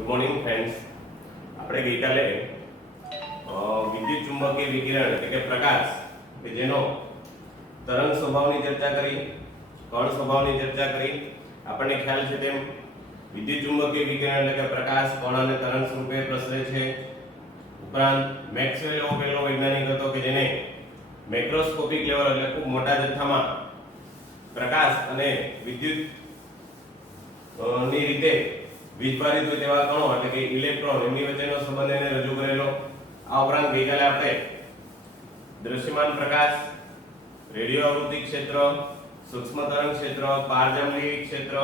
Good morning friends. આપણે ગઈકાલે વિદ્યુત ચુંબકીય વિકિરણ એટલે કે પ્રકાશ કે જેનો તરંગ સ્વભાવની ચર્ચા કરી, કણ સ્વભાવની ચર્ચા કરી. આપણને ખ્યાલ છે તેમ વિદ્યુત ચુંબકીય વિકિરણ એટલે કે પ્રકાશ કણ અને તરંગ સ્વરૂપે પ્રસરે છે. ઉપરાંત મેક્સવેલ એવો પહેલો વૈજ્ઞાનિક હતો કે જેને મેક્રોસ્કોપિક લેવલ એટલે ખૂબ મોટા જથ્થામાં પ્રકાશ અને વિદ્યુત ની રીતે વીજભારિત હોય તેવા કણો એટલે કે ઇલેક્ટ્રોન એમની વચ્ચેનો સંબંધ એને રજૂ કરેલો. આ ઉપરાંત ગઈકાલે આપણે દૃશ્યમાન પ્રકાશ, રેડિયો આવૃત્તિ ક્ષેત્ર, સૂક્ષ્મ તરંગ ક્ષેત્ર, પારજાંબલી ક્ષેત્ર,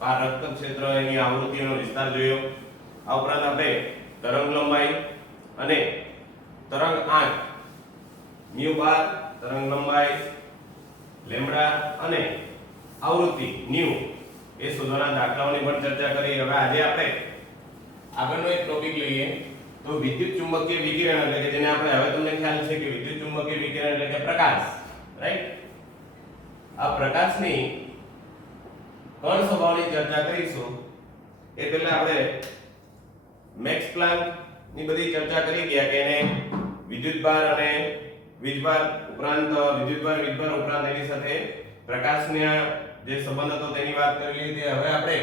પારરક્ત ક્ષેત્ર એની આવૃત્તિનો વિસ્તાર જોયો. આ ઉપરાંત આપણે તરંગ લંબાઈ અને તરંગ આંક મ્યુ બાર, તરંગ લંબાઈ લેમ્બડા અને આવૃત્તિ ન્યુ એ શોધવાના દાખલાઓની પણ ચર્ચા કરી. હવે આજે આપણે આગળનો એક ટોપિક લઈએ તો વિદ્યુત ચુંબકીય વિકિરણ એટલે કે જેને આપણે હવે તમને ખ્યાલ છે કે વિદ્યુત ચુંબકીય વિકિરણ એટલે કે પ્રકાશ, રાઈટ? આ પ્રકાશની કણ સ્વભાવની ચર્ચા કરીશું. એ પહેલા આપણે મેક્સ પ્લાન્ક ની બધી ચર્ચા કરી ગયા કે એને વિદ્યુતભાર અને વીજભાર ઉપરાંત વીજભાર ઉપરાંત એની સાથે પ્રકાશના જે સંબંધ હતો તેની વાત કરી લીધી. હવે આપણે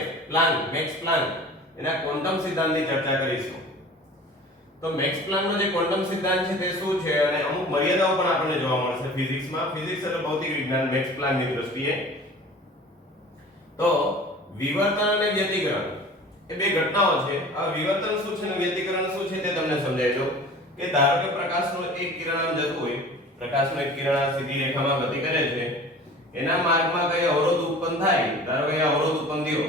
મેક્સ પ્લાન્ક એના ક્વોન્ટમ સિદ્ધાંતની ચર્ચા કરીશું. તો મેક્સ પ્લાન્કનો જે ક્વોન્ટમ સિદ્ધાંત છે તે શું છે અને અમુક મર્યાદાઓ પણ આપણને જોવા મળશે ફિઝિક્સમાં. ફિઝિક્સ એટલે ભૌતિક વિજ્ઞાન મેક્સ પ્લાન્કની દ્રષ્ટિએ. તો વિવર્તન અને વ્યતિકરણ એ બે ઘટનાઓ છે. આ વિવર્તન શું છે અને વ્યતિકરણ શું છે તે તમને સમજાવી દઉં કે ધારો કે પ્રકાશનું એક કિરણ આમ જતું હોય, પ્રકાશનું એક કિરણ આ સીધી રેખામાં ગતિ કરે છે, એના માર્ગમાં કઈ અવરોધ ઉત્પન્ન થાય. ધારો કે અવરોધ ઉત્પન્ન થયો,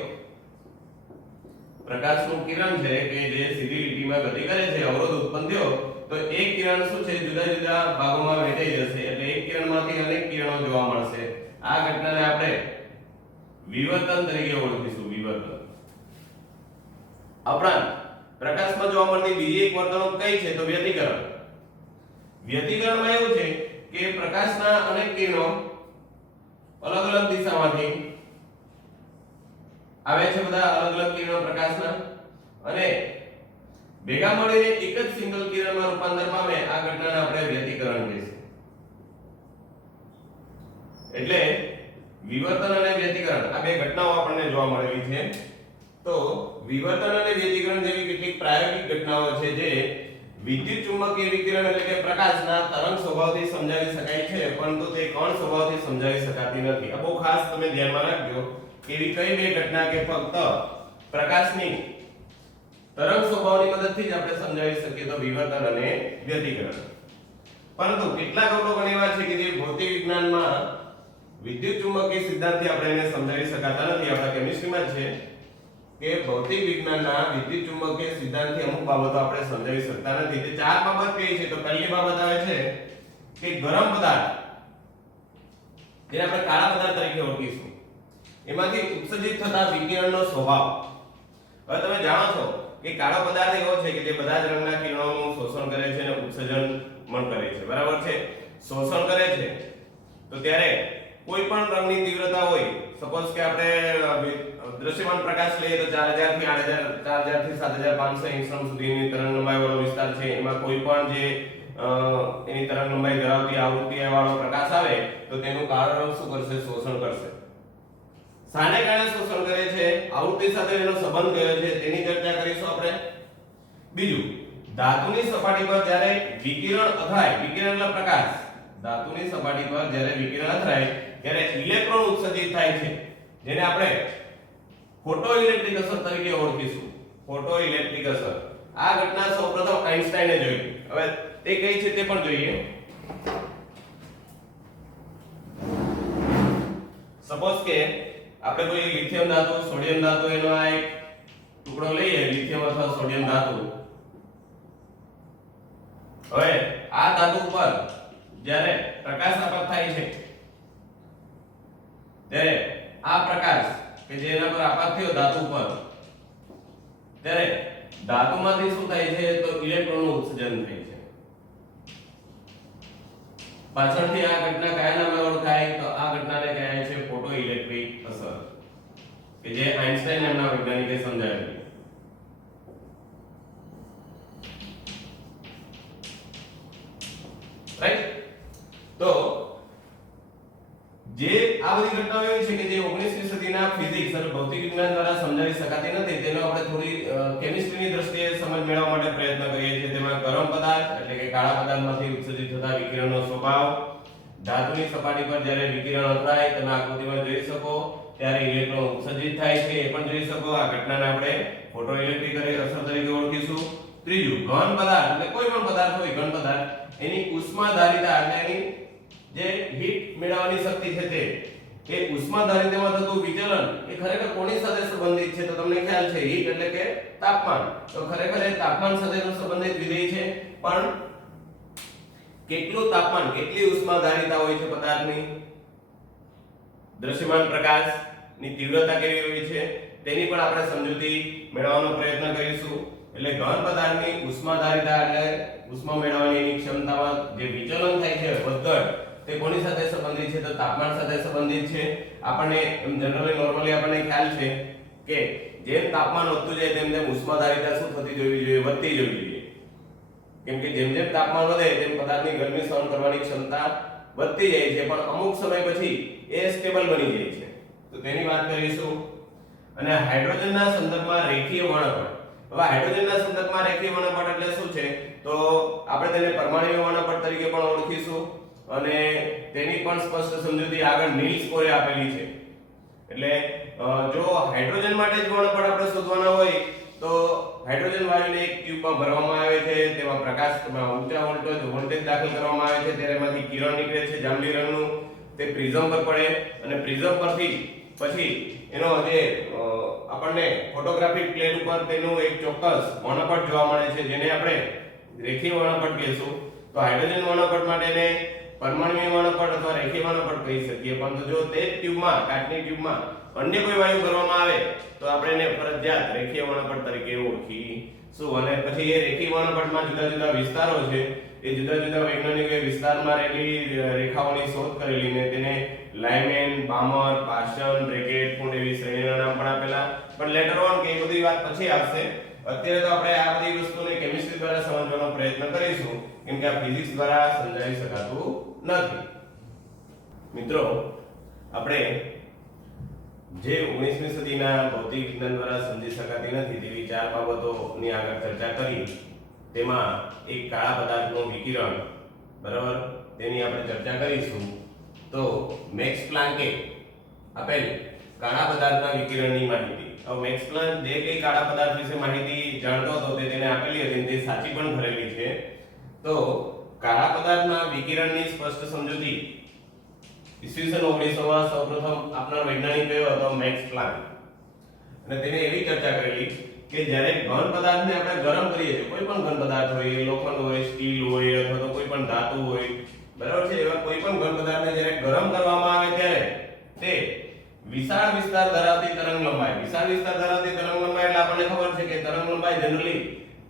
પ્રકાશનું કિરણ છે કે જે સીધી લીટીમાં ગતિ કરે છે, અવરોધ ઉત્પન્ન થયો તો એક કિરણ શું છે જુદા જુદા ભાગોમાં વહેંચાઈ જશે એટલે એક કિરણમાંથી અનેક કિરણો જોવા મળશે. આ ઘટનાને આપણે વિવર્તન તરીકે ઓળખીશું. વિવર્તન. ઉપરાંત પ્રકાશમાં જોવા મળતી બીજી એક વર્તણૂક કઈ છે તો વ્યતિકરણ. વ્યતિકરણમાં એવું છે કે પ્રકાશના અનેક કિરણો અલગ અલગ દિશામાંથી આવે છે, બધા અલગ અલગ કિરણો પ્રકાશના, અને ભેગા મળીને એક જ સિંગલ કિરણમાં રૂપાંતર પામે. આ ઘટનાને આપણે વ્યતિકરણ કહીશું. એટલે વિવર્તન અને વ્યતિકરણ આ બે ઘટનાઓ આપણને જોવા મળેલી છે. તો વિવર્તન અને વ્યતિકરણ જેવી કેટલીક પ્રાયોગિક ઘટનાઓ છે જે વિદ્યુત ચુંબકીય વિકિરણ એટલે કે પ્રકાશના તરંગ સ્વભાવથી સમજાવી શકાય છે, પરંતુ તે કણ સ્વભાવથી સમજાવી શકાતી નથી. આ બહુ ખાસ તમે ધ્યાનમાં રાખજો કે એવી કઈ બે ઘટના કે ફક્ત પ્રકાશની તરંગ સ્વભાવની મદદથી જ આપણે સમજાવી શકીએ તો વિવર્તન અને વ્યતિકરણ. પરંતુ કેટલાક અવલોકન એવા છે કે જે ભૌતિક વિજ્ઞાનમાં વિદ્યુત ચુંબકીય સિદ્ધાંતથી આપણે એને સમજાવી શકાતા નથી. આપણા કેમિસ્ટ્રીમાં જ છે કે ભૌતિક વિજ્ઞાનના વિદ્યુત ચુંબકીય સિદ્ધાંતથી અમુક બાબતો આપણે સમજાવી શકતા નથી. તે ચાર બાબત કઈ છે તો પહેલી બાબત આવે છે કે ગરમ પદાર્થ, જેને આપણે કાળા પદાર્થ તરીકે ઓળખીશું, એમાંથી ઉત્સર્જિત થતા વિકિરણનો સ્વભાવ. હવે તમે જાણો છો કે કાળો પદાર્થ એવો છે કે જે બધા જ રંગના કિરણોનું શોષણ કરે છે અને ઉત્સર્જન પણ કરે છે, બરાબર છે? શોષણ કરે છે તો ત્યારે કોઈ પણ રંગની તીવ્રતા હોય, સપોઝ કે આપણે દૃશ્યમાન પ્રકાશ લઈએ તો 4000 થી 8000 થી 7500 એંગસ્ટ્રોમ સુધીની તરંગ લંબાઈ વાળો વિસ્તાર છે. એમાં કોઈ પણ જે એની તરંગ લંબાઈ ધરાવતી આવૃત્તિ વાળો પ્રકાશ આવે તો તેનું કાળો રંગ શું કરશે? શોષણ કરશે. શાને કારણે શોષણ કરે છે, આવૃત્તિ સાથે એનો સંબંધ કયો છે તેની ચર્ચા કરીશું આપણે. બીજું, ધાતુની સપાટી પર જ્યારે વિકિરણ અથડાય, વિકિરણ એટલે પ્રકાશ, ધાતુની સપાટી પર જ્યારે વિકિરણ અથડાય ત્યારે ઇલેક્ટ્રોન ઉત્સર્જિત થાય છે, જેને આપણે ફોટોઇલેક્ટ્રિક અસર તરીકે ઓળખીશું. ફોટોઇલેક્ટ્રિક અસર. આ ઘટના સૌપ્રથમ આઈન્સ્ટાઈને જોઈ. હવે તે કઈ છે તે પણ જોઈએ. સપોઝ કે આપણે કોઈ લિથિયમ ધાતુ, સોડિયમ ધાતુ એનો આ એક ટુકડો લઈએ, લિથિયમ અથવા સોડિયમ ધાતુ. હવે આ ધાતુ પર જ્યારે પ્રકાશ આપાત થાય છે ત્યારે આ પ્રકાશ કે જેના પર આપાત થયો ધાતુ પર, ત્યારે ધાતુમાંથી શું થાય છે તો ઇલેક્ટ્રોનનું ઉત્સર્જન થાય છે. પાછળથી આ ઘટના કયા નામે ઓળખાય તો આ ઘટનાને કહેવાય છે ફોટોઇલેક્ટ્રિક અસર, કે જે આઈન્સ્ટાઈન નામના વૈજ્ઞાનિકે સમજાવેલી. બધી ઘટનાઓ એવી છે કે જે 19મી સદીના ફિઝિક્સ અને ભૌતિક વિજ્ઞાન દ્વારા સમજાવી શકાતી નથી, તેનો આપણે થોડી કેમિસ્ટ્રીની દ્રષ્ટિએ સમજ મેળવવા માટે પ્રયત્ન કરીએ છીએ. તેમાં ગરમ પદાર્થ એટલે કે કાળા પદાર્થમાંથી ઉત્સર્જિત થતા વિકિરણનો સ્વભાવ, ધાતુની સપાટી પર જ્યારે વિકિરણ અથડાય તમે આકૃતિમાં જોઈ શકો ત્યારે ઇલેક્ટ્રોન ઉત્સર્જિત થાય છે એ પણ જોઈ શકો. આ ઘટનાને આપણે ફોટોઇલેક્ટ્રિક અસર તરીકે ઓળખીશું. ત્રીજું, ઘન પદાર્થ એટલે કોઈ પણ પદાર્થ હોય ઘન પદાર્થ એની ઉષ્માધારિતા એટલે એની જે હીટ મેળવવાની શક્તિ છે તે ઉષ્માધારિતામાં થતું વિચલન એ ખરેખર કોની સાથે સંબંધિત છે? તો તમને ખ્યાલ છે હીટ એટલે કે તાપમાન. તો ખરેખર એ તાપમાન સાથેનું સંબંધિત વિધેય છે. પણ કેટલું તાપમાન, કેટલી ઉષ્માધારિતા હોય છે પદાર્થની, દ્રશ્યમાન પ્રકાશની તીવ્રતા કેવી હોય છે તેની પણ આપણે સમજૂતી મેળવવાનો પ્રયત્ન કરીશું. એટલે ઘન પદાર્થની ઉષ્માધારિતા એટલે ઉષ્મા મેળવવાની એની ક્ષમતામાં જે વિચલન થાય છે વધઘટ તે કોની સાથે સંબંધિત છે? તો તાપમાન સાથે સંબંધિત છે. આપણને એમ જનરલી નોર્મલી આપણને ખ્યાલ છે કે જેમ તાપમાન વધતું જાય તેમ તેમ ઉષ્માધારિતા શું થતી જવી જોઈએ? વધતી જવી જોઈએ. કેમ કે જેમ જેમ તાપમાન વધે તેમ પદાર્થની ગરમી સહન કરવાની ક્ષમતા વધતી જાય છે, પણ અમુક સમય પછી એ સ્ટેબલ બની જાય છે. તો તેની વાત કરીશું. અને હાઇડ્રોજનના સંદર્ભમાં રેખીય વર્ણપટ. હવે હાઇડ્રોજનના સંદર્ભમાં રેખીય વર્ણપટ એટલે શું છે? તો આપણે તેને પરમાણ્વીય વર્ણપટ તરીકે પણ ઓળખીશું અને તેની પણ સ્પષ્ટ સમજૂતી આગળ નીલ્સ બોરે આપેલી છે. એટલે જો હાઇડ્રોજન માટે જ વર્ણપટ આપણે શોધવાના હોય તો હાઇડ્રોજન વાયુને એક ટ્યુબમાં ભરવામાં આવે છે, તેમાં પ્રકાશમાં ઊંચા વોલ્ટેજ દાખલ કરવામાં આવે છે, ત્યારે એમાંથી કિરણ નીકળે છે જાંબલી રંગનું, તે પ્રિઝમ પર પડે અને પ્રિઝમ પરથી પછી એનો જે આપણને ફોટોગ્રાફિક પ્લેટ ઉપર તેનું એક ચોક્કસ વર્ણપટ જોવા મળે છે જેને આપણે રેખીય વર્ણપટ કહીશું. તો હાઇડ્રોજન વર્ણપટ માટે એને પરમાણ્વીય વર્ણપટ અથવા રેખીય વર્ણપટ કહી શકીએ. પરંતુ જો તે જ ટ્યુબમાં, કાચની ટ્યુબમાં અન્ય કોઈ વાયુ ભરવામાં આવે તો આપણે એને ફરજિયાત રેખીય વર્ણપટ તરીકે ઓળખીશું. અને પછી એ રેખીય વર્ણપટમાં જુદા જુદા વિસ્તારો છે, એ જુદા જુદા વૈજ્ઞાનિકોએ વિસ્તારમાં રહેલી રેખાઓની શોધ કરેલી ને તેને લાઇમેન, બામર, પાસન, બ્રેકેટ, ફૂંડ એવી શ્રેણીના નામ પણ આપેલા. પણ લેટર ઓન કે એ બધી વાત પછી આવશે. અત્યારે તો આપણે આ બધી વસ્તુને કેમિસ્ટ્રી દ્વારા સમજવાનો પ્રયત્ન કરીશું, કેમ કે આ ફિઝિક્સ દ્વારા સમજાવી શકાતું નથી. મિત્રો, આપણે જે 19મી સદીના ભૌતિક વિજ્ઞાન દ્વારા સમજી શકાતી નથી તેવી ચાર બાબતોની આગળ ચર્ચા કરી. તેમાં એક કાળા પદાર્થનું વિકિરણ, બરાબર, તેની આપણે ચર્ચા કરીશું. તો મેક્સ પ્લાન્કે આપેલ કાળા પદાર્થના વિકિરણની માહિતી. હવે મેક્સ પ્લાન્ક જે કઈ કાળા પદાર્થ વિશે માહિતી જાણતો હતો તે તેને આપેલી હતી, તે સાચી પણ ખરેલી છે. તો કાળા પદાર્થના વિકિરણની સ્પષ્ટ સમજૂતી ઈસવીસન 1900 માં સૌપ્રથમ આપનાર વૈજ્ઞાનિક કયો હતો? Max Planck. અને તેને એવી ચર્ચા કરેલી કે જ્યારે ઘન પદાર્થને આપણે ગરમ કરીએ છીએ, કોઈ પણ ઘન પદાર્થ હોય, લોખંડ હોય, સ્ટીલ હોય અથવા તો કોઈ પણ ધાતુ હોય, બરાબર છે, એવા કોઈ પણ ઘન પદાર્થને જ્યારે ગરમ કરવામાં આવે ત્યારે તે વિશાળ વિસ્તાર ધરાવતી તરંગ લંબાઈ, વિશાળ વિસ્તાર ધરાવતી તરંગ લંબાઈ એટલે આપણને ખબર છે કે તરંગ લંબાઈ જનરલી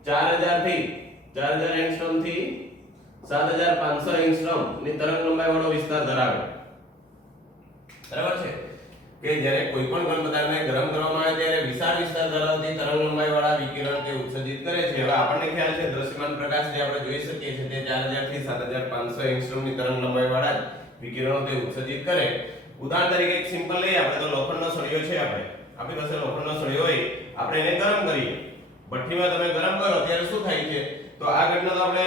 4000 એંગસ્ટ્રોમ થી 7500 એંગસ્ટ્રોમ ની તરંગ લંબાઈ વાળો વિસ્તાર ધરાવે. બરાબર છે કે જ્યારે કોઈ પણ ઘન પદાર્થને ગરમ કરવામાં આવે ત્યારે વિશાળ વિસ્તાર ધરાવતી તરંગ લંબાઈ વાળા વિકિરણ તે ઉત્સર્જિત કરે છે. હવે આપણને ખ્યાલ છે દ્રશ્યમાન પ્રકાશ જે આપણે જોઈ શકીએ છીએ તે 4000 થી 7500 એંગસ્ટ્રોમ ની તરંગ લંબાઈ વાળા વિકિરણો તે ઉત્સર્જિત કરે. ઉદાહરણ તરીકે એક સિમ્પલ લઈએ આપણે, તો લોખંડનો સળિયો છે, આપણી પાસે લોખંડનો સળિયો હોય, આપણે એને ગરમ કરીએ, ભઠ્ઠીમાં તમે ગરમ કરો ત્યારે શું થાય છે? તો આ ઘટના તો આપણે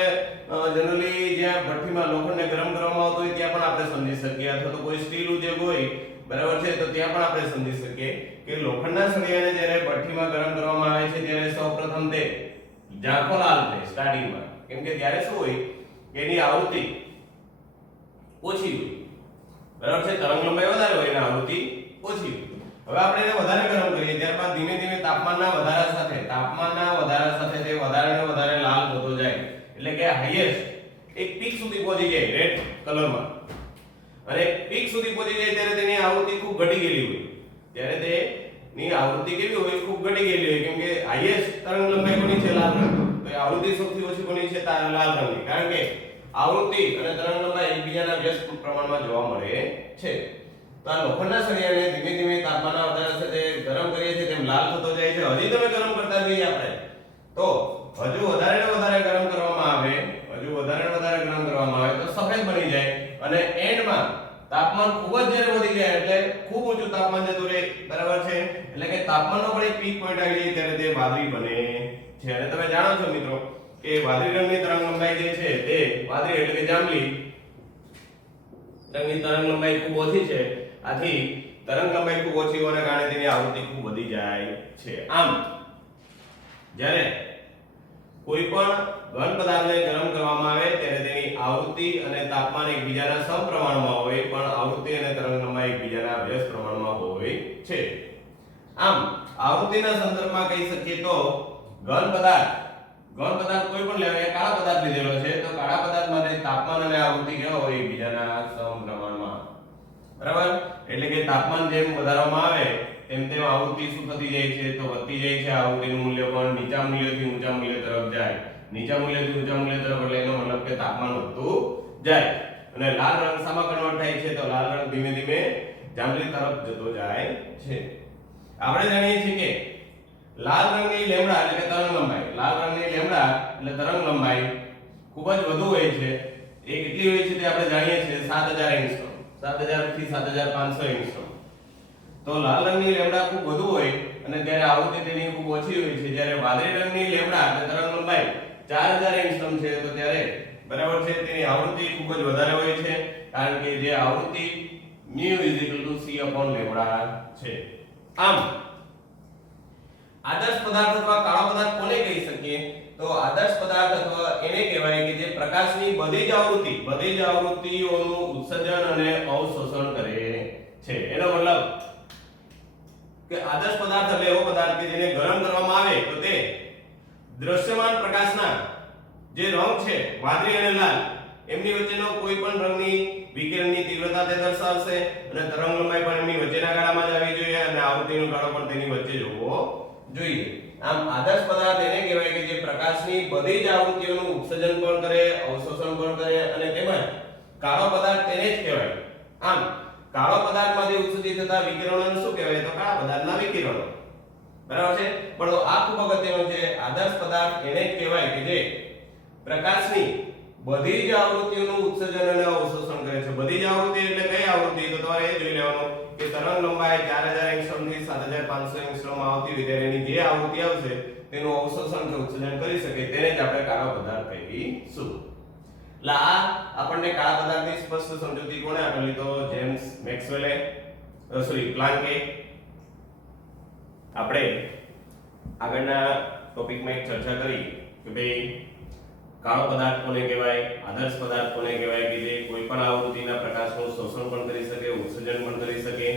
જનરલી જ્યાં ભઠ્ઠીમાં લોખંડને ગરમ કરવામાં આવતો હોય ત્યાં પણ આપણે સમજી શકીએ, અથવા તો કોઈ સ્ટીલ ઉદ્યોગ હોય, બરાબર છે, તો ત્યાં પણ આપણે સમજી શકીએ કે લોખંડના સળિયાને જ્યારે ભઠ્ઠીમાં ગરમ કરવામાં આવે છે ત્યારે સૌપ્રથમ તે ઝાંખો લાલ થાય સ્ટાર્ટિંગમાં. કેમ કે ત્યારે શું હોય કે એની આવૃત્તિ ઓછી હોય, બરાબર છે, તરંગ લંબાઈ વધારે હોય અને આવૃત્તિ ઓછી હોય. હવે આપણે એને વધારે ગરમ કરીએ, ત્યારબાદ ધીમે ધીમે તાપમાનના વધારા સાથે તે વધારે ને વધારે લાલ થતો જાય, એટલે કે હાઈએસ્ટ એક પીક સુધી પહોંચી જાય રેડ કલરમાં. અને પીક સુધી પહોંચી જાય ત્યારે તેની આવૃત્તિ ખૂબ ઘટી ગયેલી હોય, ત્યારે તેની આવૃત્તિ કેવી હોય? ખૂબ ઘટી ગયેલી હોય. કેમ કે હાઈએસ્ટ તરંગ લંબાઈ કોની છે? લાલ રંગ. તો એ આવૃત્તિ સૌથી ઓછી કોની છે? લાલ રંગની. કારણ કે આવૃત્તિ અને તરંગ લંબાઈ એકબીજાના વ્યસ્ત પ્રમાણમાં જોવા મળે છે. તો આ લોખંડના સળિયાને ધીમે ધીમે તાપમાનના વધારા સાથે ગરમ કરીએ છીએ તેમ લાલ થતો જાય છે. હજી તમે ગરમ કરતા જઈએ આપણે તો હજુ વધારે ને વધારે ગરમ કરવામાં આવે તો સફેદ બની જાય અને એન્ડમાં તાપમાન ખૂબ જ જ્યારે વધી જાય એટલે ખૂબ ઊંચું તાપમાન જતું રહે, બરાબર છે, એટલે કે તાપમાનનો પણ એક પીક પોઈન્ટ આવી જાય ત્યારે તે વાદળી બને છે. અને તમે જાણો છો મિત્રો કે વાદળી રંગની તરંગ લંબાઈ જે છે તે વાદળી એટલે કે જાંબલી રંગની તરંગ લંબાઈ ખૂબ ઓછી છે, આથી તરંગ લંબાઈ ખૂબ ઓછી હોવાને કારણે તેની આવૃત્તિ ખૂબ વધી જાય છે. આમ જ્યારે કોઈ પણ ઘન પદાર્થને ગરમ કરવામાં આવે ત્યારે તેની આવૃત્તિ અને તાપમાન એકબીજાના સમપ્રમાણમાં હોય, પણ આવૃત્તિ અને તરંગ લંબાઈ એકબીજાના વ્યસ્ત પ્રમાણમાં હોય છે. આમ આવૃત્તિના સંદર્ભમાં કહી શકીએ તો ઘન પદાર્થ કોઈ પણ લેવાય, કાળા પદાર્થ લીધેલો છે તો કાળા પદાર્થ માટે તાપમાન અને આવૃત્તિ કેવા હોય? એકબીજાના સમપ્રમાણમાં, બરાબર. એટલે કે તાપમાન જેમ વધારવામાં આવે તેમ તેમ આવૃત્તિ શું થતી જાય છે? તો વધતી જાય છે. આવૃત્તિનું મૂલ્ય પણ નીચા મૂલ્યથી ઊંચા મૂલ્ય તરફ જાય, નીચા મૂલ્યથી ઊંચા મૂલ્ય તરફ, એટલે એનો મતલબ કે તાપમાન વધતું જાય. અને લાલ રંગ શામાં કન્વર્ટ થાય છે? તો લાલ રંગ ધીમે ધીમે જાંબલી તરફ જતો જાય છે. આપણે જાણીએ છીએ કે લાલ રંગની લેમડા એટલે કે તરંગ લંબાઈ, લાલ રંગની લેમડા એટલે તરંગ લંબાઈ ખૂબ જ વધુ હોય છે. એ કેટલી હોય છે તે આપણે જાણીએ છીએ, 7000 એંગસ્ટ્રોમ, 7000 થી 7500 એંગસ્ટ્રોમ. તો લાલ રંગની લેમડા ખૂબ વધુ હોય અને ત્યારે આવૃત્તિ તેની ખૂબ ઓછી હોય છે. જ્યારે વાદળી રંગની લેમડા એટલે તરંગ લંબાઈ 4000 એંગસ્ટ્રોમ છે તો ત્યારે બરાબર છે તેની આવૃત્તિ ખૂબ જ વધારે હોય છે, કારણ કે જે આવૃત્તિ μ c/λ છે. આમ આદર્શ પદાર્થ અથવા કાળો પદાર્થ કોને કહી શકીએ? તો આદર્શ પદાર્થ અથવા એને કહેવાય કે જે પ્રકાશની બધી જ આવૃત્તિઓનું ઉત્સર્જન અને અવશોષણ કરે છે. એનો મતલબ કે આદર્શ પદાર્થ એટલે એવો પદાર્થ કે જેને ગરમ કરવામાં આવે તો તે દ્રશ્યમાન પ્રકાશના જે રંગ છે વાદળી અને લાલ એમની વચ્ચેનો કોઈ પણ રંગની વિકિરણની તીવ્રતા તે દર્શાવશે અને તરંગ લંબાઈ પણ એમની વચ્ચેના ગાળામાં જ આવવી જોઈએ અને આવૃત્તિનો ગાળો પણ તેની વચ્ચે જ હોવો જોઈએ. આમ આદર્શ પદાર્થ એને કહેવાય કે જે પ્રકાશની બધી જ આવૃત્તિઓનું ઉત્સર્જન પણ કરે, અવશોષણ પણ કરે અને તેમજ કાળો પદાર્થ તેને જ કહેવાય. આમ કાળો પદાર્થમાંથી ઉત્સર્જિત થતા વિકિરણોને શું કહેવાય? તો કાળા પદાર્થના વિકિરણો, બરાબર છે. પણ આ ખૂબ અગત્યનું છે. આદર્શ પદાર્થ એને જ કહેવાય કે જે પ્રકાશની બધી જ આવૃત્તિઓનું ઉત્સર્જન અને અવશોષણ કરે છે. બધી જ આવૃત્તિ એટલે કઈ આવૃત્તિ? તો તમારે એ જોઈ લેવાનું કે તરંગ લંબાઈ 4000 એંગસ્ટ્રોમ થી 7500 એંગસ્ટ્રોમ આવતી હોય ત્યારે એની જે આવૃત્તિ આવશે તેનું અવશોષણ કે ઉત્સર્જન કરી શકે તેને જ આપણે કાળો પદાર્થ કહીશું. એટલે આ આપણને કાળા પદાર્થની સ્પષ્ટ સમજૂતી કોણે આપેલી? તો જેમ્સ મેક્સવેલે, પ્લાન્કે. આપણે આગળના ટોપિકમાં એક ચર્ચા કરી કે ભાઈ કાળો પદાર્થ કોને કહેવાય, આદર્શ પદાર્થ કોને કહેવાય કે જે કોઈ પણ આવૃત્તિના પ્રકાશનું શોષણ પણ કરી શકે, ઉત્સર્જન પણ કરી શકે.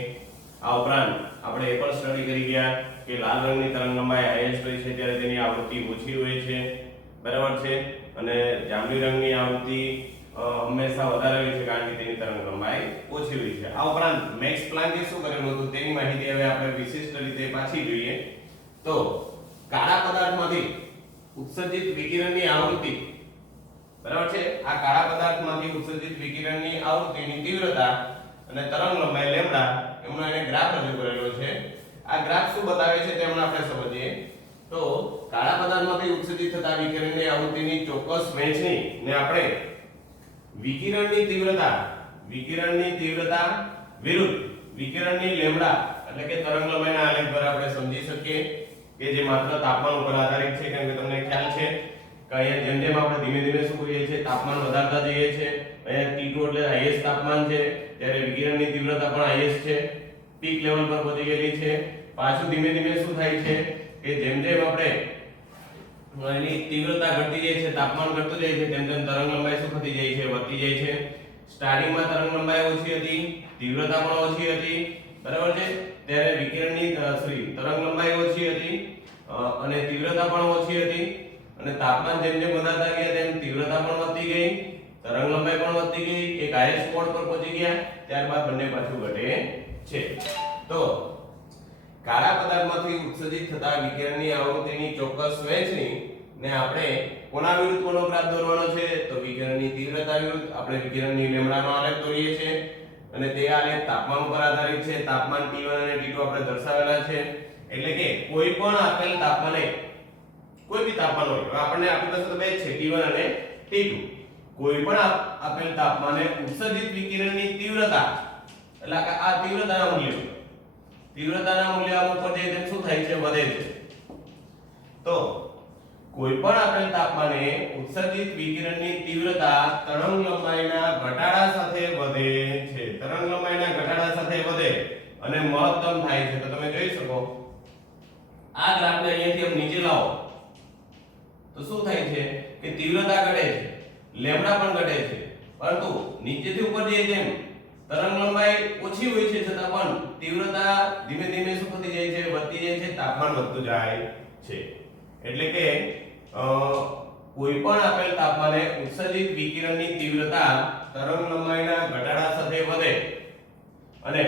આ ઉપરાંત આપણે એ પણ સ્ટડી કરી ગયા કે લાલ રંગની તરંગ લંબાઈ હાઈએસ્ટ હોય છે ત્યારે તેની આવૃત્તિ ઓછી હોય છે, બરાબર છે, અને જાંબલી રંગની આવૃત્તિ હંમેશા વધારે હોય છે કારણ કે તેની તરંગ લંબાઈ ઓછી હોય છે. આ ઉપરાંત મેક્સ પ્લાન્કે શું કરેલું હતું તેની માહિતી હવે આપણે વિશિષ્ટ રીતે પાછી જોઈએ. તો કાળા પદાર્થમાંથી ઉત્સર્જિત વિકિરણની આવૃત્તિ, બરાબર છે, આ કાળા પદાર્થમાંથી ઉત્સર્જિત વિકિરણની આવૃત્તિની તીવ્રતા અને તરંગ લંબાઈ લેમ્ડા એમનો એને ગ્રાફ રજૂ કરેલો છે. આ ગ્રાફ શું બતાવે છે તે આપણે સમજીએ. તો કાળા પદાર્થમાંથી ઉત્સર્જિત થતા વિકિરણની આવૃત્તિની ચોક્કસ વહેંચણી ને આપણે વિકિરણની તીવ્રતા વિરુદ્ધ વિકિરણની લેમ્ડા એટલે કે તરંગ લંબાઈના આલેખ પર આપણે સમજી શકીએ કે જે માત્ર તાપમાન ઉપર આધારિત છે. કેમ કે તમને ખ્યાલ છે કે અહીંયા જેમ જેમ આપણે ધીમે ધીમે શું કરીએ છીએ તાપમાન વધારતા જઈએ છીએ, અહીંયા T2 એટલે હાઈએસ્ટ તાપમાન છે ત્યારે વિકિરણની તીવ્રતા પણ હાઈએસ્ટ છે, પીક લેવલ પર પહોંચી ગયેલી છે. પાછું ધીમે ધીમે શું થાય છે કે જેમ જેમ આપણે એની તીવ્રતા ઘટતી જાય છે, તાપમાન ઘટતું જાય છે, તેમ તેમ તરંગ લંબાઈ શું થતી જાય છે? વધતી જાય છે. સ્ટાર્ટિંગમાં તરંગ લંબાઈ ઓછી હતી, તીવ્રતા પણ ઓછી હતી, બરાબર છે, ત્યારે વિકિરણની તરંગ લંબાઈ ઓછી હતી અને તીવ્રતા પણ ઓછી હતી અને તાપમાન જેમ જેમ વધારતા ગયા તેમ તીવ્રતા પણ વધતી ગઈ, તરંગ લંબાઈ પણ વધતી ગઈ, એક હાઈએસ્ટ મોડ પર પહોંચી ગયા, ત્યારબાદ બંને પાછું ઘટે છે. તો કાળા પદાર્થમાંથી ઉત્સર્જિત થતા વિકિરણની આવૃત્તિની ચોક્કસ વહેંચણી ને આપણે કોના વિરુદ્ધ કોનો ગ્રાફ દોરવાનો છે? તો વિકિરણની તીવ્રતા વિરુદ્ધ આપણે વિકિરણની લેમ્ડાનો આલેખ દોરીએ છીએ અને તે આલેખ તાપમાન ઉપર આધારિત છે. તાપમાન T1 અને T2 આપણે દર્શાવેલા છે. એટલે કે કોઈ પણ આપેલ તાપમાને કોઈ બી તાપમાન હોય, આપણને આપણી પાસે તો બે છે T1 અને T2, કોઈ પણ આપેલ તાપમાને ઉત્સર્જિત વિકિરણની તીવ્રતા એટલે કે આ તીવ્રતાના મૂલ્ય અમુક પર જઈને શું થાય છે, વધે છે. તો કોઈ પણ આપેલ તાપમાને ઉત્સર્જિત વિકિરણની તીવ્રતા તરંગ લંબાઈના ઘટાડા સાથે વધે છે. તરંગ લંબાઈના ઘટાડા સાથે વધે અને મહત્તમ થાય છે. તો તમે જોઈ શકો આ ગ્રાફને અહીંયાથી આમ નીચે લાવો તો શું થાય છે કે તીવ્રતા ઘટે છે, લેમ્ડા પણ ઘટે છે, પરંતુ નીચેથી ઉપર જઈએ તેમ તરંગ લંબાઈ ઓછી હોય છે છતાં પણ તીવ્રતા ધીમે ધીમે શું થતી જાય છે, વધતી જાય છે, તાપમાન વધતું જાય છે. એટલે કે કોઈ પણ આપેલ તાપમાને ઉત્સર્જિત વિકિરણની તીવ્રતા તરંગ લંબાઈના ઘટાડા સાથે વધે અને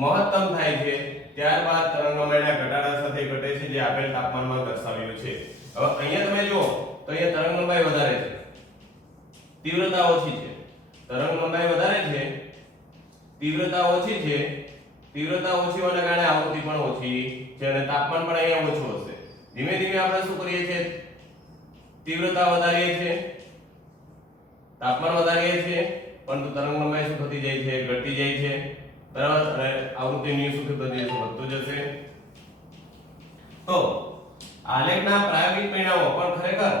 મહત્તમ થાય છે, ત્યારબાદ તરંગ લંબાઈના ઘટાડા સાથે ઘટે છે, જે આપેલ તાપમાનમાં દર્શાવેલું છે. હવે અહીંયા તમે જુઓ તો અહીંયા તરંગ લંબાઈ વધારે છે, તીવ્રતા ઓછી છે. તરંગ લંબાઈ વધારે છે, તીવ્રતા ઓછી છે. તીવ્રતા ઓછી હોવાને કારણે આવૃત્તિ પણ ઓછી છે અને તાપમાન પણ અહીંયા ઓછું હશે. ધીમે ધીમે આપણે શું કરીએ છીએ, તીવ્રતા વધારીએ છીએ, તાપમાન વધારીએ છીએ, પરંતુ તરંગ લંબાઈ શું થતી જાય છે, ઘટતી જાય છે. બરાબર. અને આવૃત્તિની શું થતી જશે, વધતું જશે. તો આલેખના પ્રાયોગિક પરિણામો પણ ખરેખર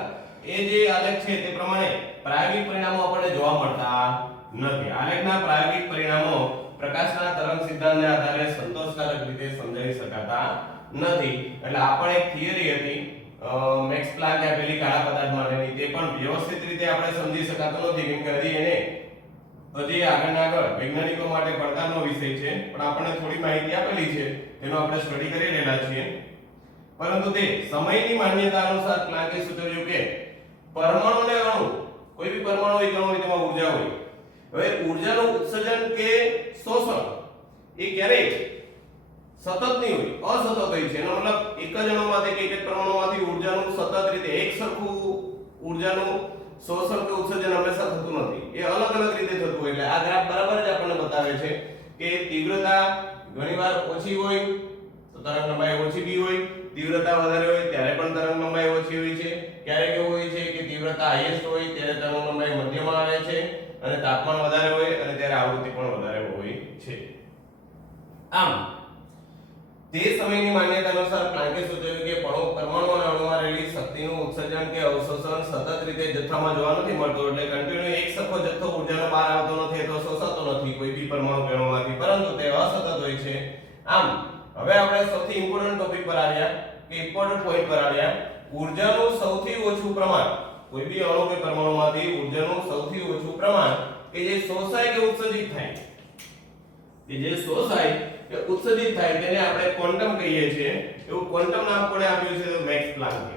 એ જે આલેખ છે તે પ્રમાણે પ્રાયોગિક પરિણામો આપણને જોવા મળતા નથી. આલેખના પ્રાયોગિક પરિણામો પ્રકાશના તરંગ સિદ્ધાંતને આધારે સંતોષકારક રીતે સમજાવી શકાતા નથી. એટલે આ પણ એક થિયરી હતી મેક્સ પ્લાન્કે આપેલી કાળા પદાર્થ માટેની, તે પણ વ્યવસ્થિત રીતે આપણે સમજી શકાતો નથી કેમ કે હજી આગળ વૈજ્ઞાનિકો માટે પડકારનો વિષય છે, પણ આપણને થોડી માહિતી આપેલી છે, તેનો આપણે સ્ટડી કરી રહેલા છીએ. પરંતુ તે સમયની માન્યતા અનુસાર પ્લાન્કે સૂચવ્યું કે પરમાણુ અને અણુ, કોઈ બી પરમાણુ હોય, કણ હોય, તેમાં ઊર્જા હોય. હવે ઊર્જાનું ઉત્સર્જન કે શોષણ એ ક્યારેય સતત નહીં હોય, અસતત હોય છે. એનો મતલબ એક જ અણુમાંથી કે એક જ પરમાણુમાંથી ઊર્જાનું સતત રીતે એક સરખું ઊર્જાનું શોષણ કે ઉત્સર્જન હંમેશા થતું નથી, એ અલગ અલગ રીતે થતું હોય. એટલે આ ગ્રાફ બરાબર જ આપણને બતાવે છે કે તીવ્રતા ઘણીવાર ઓછી હોય તો તરંગ લંબાઈ ઓછી બી હોય, તીવ્રતા વધારે હોય ત્યારે પણ તરંગ લંબાઈ ઓછી હોય છે. ક્યારેક એવું હોય છે કે તીવ્રતા હાઈએસ્ટ હોય ત્યારે તરંગ લંબાઈ મધ્યમાં આવે છે અને તાપમાન વધારે હોય અને ત્યારે આવૃત્તિ પણ વધારે હોય છે. આમ તે સમયની માન્યતા અનુસાર પ્લાન્કે સૂચવ્યું કે પરમાણુ અને અણુમાં રહેલી શક્તિનું ઉત્સર્જન કે અવશોષણ સતત રીતે જથ્થામાં જોવા નથી મળતું. એટલે કન્ટિન્યુ એક સરખો જથ્થો ઊર્જાનો બહાર આવતો નથી અથવા શોષાતો નથી કોઈ બી પરમાણુ કણોમાંથી, પરંતુ તે અસતત હોય છે. આમ હવે આપણે સૌથી ઇમ્પોર્ટન્ટ ટોપિક પર આવ્યા કે ઇમ્પોર્ટન્ટ પોઈન્ટ પર આવ્યા, ઊર્જાનું સૌથી ઓછું પ્રમાણ, કોઈ બી અણુ કે પરમાણુમાંથી ઊર્જાનું સૌથી ઓછું પ્રમાણ કે જે શોષાય કે ઉત્સર્જિત થાય, તેને આપણે ક્વોન્ટમ કહીએ છીએ. એવું ક્વોન્ટમ નામ કોણે આપ્યું છે? તો મેક્સ પ્લાન્કે.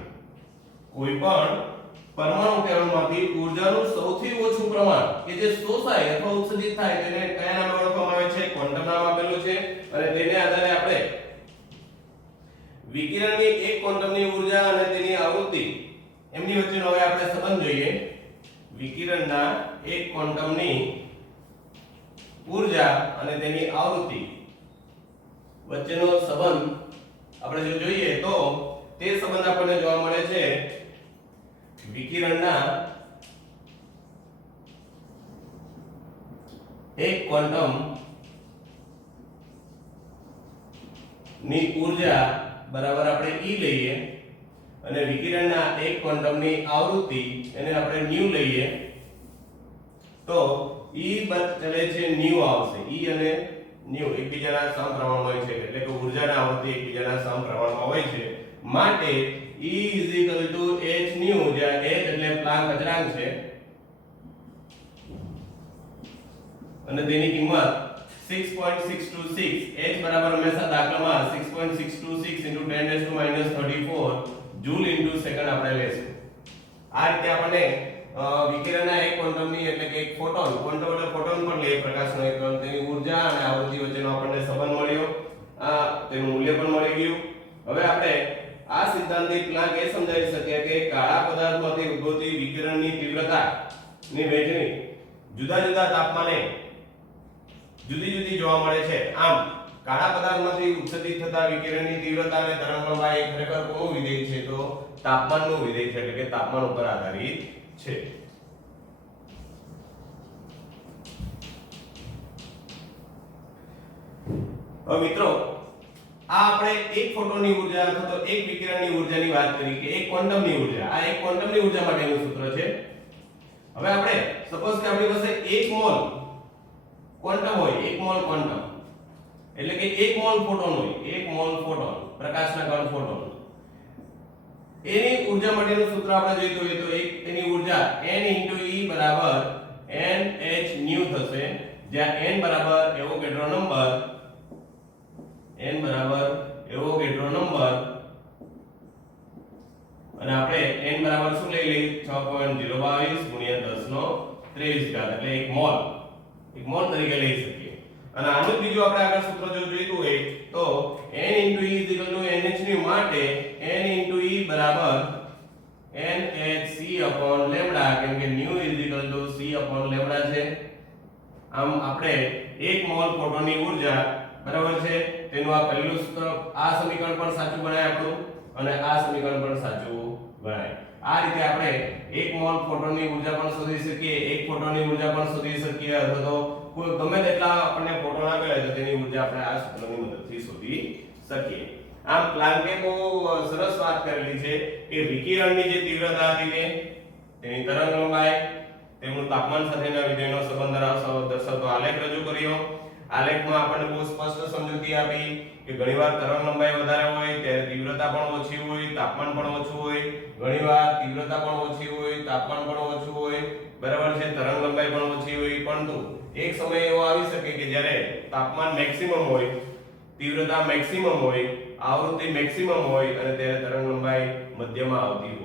કોઈ પણ પરમાણુ કે અણુમાંથી ઊર્જાનું સૌથી ઓછું પ્રમાણ કે જે શોષાય અથવા ઉત્સર્જિત થાય તેને કયા નામે ઓળખવામાં આવે છે? ક્વોન્ટમ નામ આપેલું છે. અને તેને આધારે આપણે વિકિરણની એક ક્વોન્ટમની ઊર્જા અને તેની આવૃત્તિ એમની વચ્ચેનો હવે આપણે સંબંધ જોઈએ. વિકિરણના એક ક્વોન્ટમની ઊર્જા અને તેની આવૃત્તિ વચ્ચેનો સંબંધ આપણે જો જોઈએ તો તે સંબંધ આપણને જોવા મળે છે વિકિરણના એક ક્વોન્ટમ ની ઊર્જા બરાબર આપણે E લઈએ અને વિકિરણના એક ક્વોન્ટમની આવૃત્તિ એને આપણે ન્યુ લઈએ તો E ચલે છે ન્યુ આવશે. E અને ન્યુ એકબીજાના સમપ્રમાણમાં હોય છે, એટલે કે ઊર્જાના આવૃત્તિ એકબીજાના સમપ્રમાણમાં હોય છે. માટે E h ન્યુ, જ્યાં h એટલે પ્લાન્ક અચળાંક છે અને તેની કિંમત 6.626. h બરાબર હંમેશા દાખલામાં 6.626 × 10⁻34 જૂલ સેકન્ડ આપણે લેશું. આ રીતે આપણને વિકિરણના એક ક્વોન્ટમની એટલે કે એક ફોટોન, ક્વોન્ટમ એટલે ફોટોન પણ લે પ્રકાશનો એક કણ, તેની ઊર્જા અને આવૃત્તિ વચ્ચેનો આપણને સંબંધ મળ્યો, તેનું મૂલ્ય પણ મળી ગયું. હવે આપણે આ સિદ્ધાંતથી પ્લાન્ક એ સમજાવી શકીએ કે કાળા પદાર્થમાંથી ઉદ્ભવતી વિકિરણની તીવ્રતાની વહેંચણી જુદા જુદા તાપમાને જુદી જુદી જોવા મળે છે. આમ કાળા પદાર્થમાંથી ઉત્સર્જિત થતા વિકિરણની તીવ્રતા અને તરંગલંબાઈ ખરેખર કોનું વિધેય છે? તો તાપમાનનું વિધેય છે, એટલે કે તાપમાન ઉપર આધારિત છે. હવે મિત્રો આ આપણે એક ફોટોનની ઉર્જા અથવા તો એક વિકિરણની ઉર્જાની વાત કરી કે એક ક્વોન્ટમની ઉર્જા, આ એક ક્વોન્ટમની ઉર્જા માટેનું સૂત્ર છે. હવે આપણે સપોઝ કે આપણી પાસે 1 મોલ ક્વોન્ટમ હોય, 1 મોલ ક્વોન્ટમ એટલે કે 1 મોલ ફોટોન હોય, 1 મોલ ફોટોન પ્રકાશના કણ ફોટોન, એની ઉર્જા માટેનું સૂત્ર આપણે જોઈતું હોય તો એક એની ઉર્જા n * E બરાબર nhν થશે, જ્યાં n બરાબર એવોગેડ્રો નંબર, n બરાબર એવોગેડ્રો નંબર અને આપણે n બરાબર શું લઈ લઈએ 6.022 * 10 નો 23 ઘાત એટલે 1 મોલ તરીકે લઈ શકીએ. અને આનું જ બીજું આપણે આગળ સૂત્ર જો જોઈતું હોય તો n * E nhν માટે n * E બરાબર nhc/λ, કેમ કે ν c/λ છે. આમ આપણે 1 મોલ ફોટોનની ઉર્જા બરાબર છે તેનું આ પહેલું સૂત્ર, આ સમીકરણ પણ સાચું ગણાય આપણું અને આ સમીકરણ પણ સાચું ગણાય. આ રીતે આપણે 1 મોલ ફોટોનની ઉર્જા પણ શોધી શકીએ, 1 ફોટોનની ઉર્જા પણ શોધી શકીએ અથવા તો કોઈ ગમે તેટલા આપણને ફોટોન આપેલા છે તેની ઉર્જા આપણે આ સૂત્રની મદદથી શોધી શકીએ. આમ પ્લાન્કે બહુ સરસ વાત કરેલી છે કે વિકિરણની જે તીવ્રતા હતી તેની તરંગલંબાઈ, તેમનું તાપમાન સાથેના વિધેયનો સંબંધ દર્શાવતો આલેખ રજૂ કર્યો. આલેખમાં આપણને બહુ સ્પષ્ટ સમજૂતી આપી કે ઘણીવાર તરંગલંબાઈ વધારે હોય ત્યારે તીવ્રતા પણ ઓછી હોય, તાપમાન પણ ઓછું હોય, ઘણીવાર તીવ્રતા પણ ઓછી હોય, તાપમાન પણ ઓછું હોય, બરાબર છે, તરંગલંબાઈ પણ ઓછી હોય, પરંતુ એક સમય એવો આવી શકે કે જ્યારે તાપમાન મેક્સિમમ હોય, તીવ્રતા મેક્સિમમ હોય, આવૃત્તિ મેક્સિમમ હોય અને ત્યારે તરંગલંબાઈ મધ્યમાં આવતી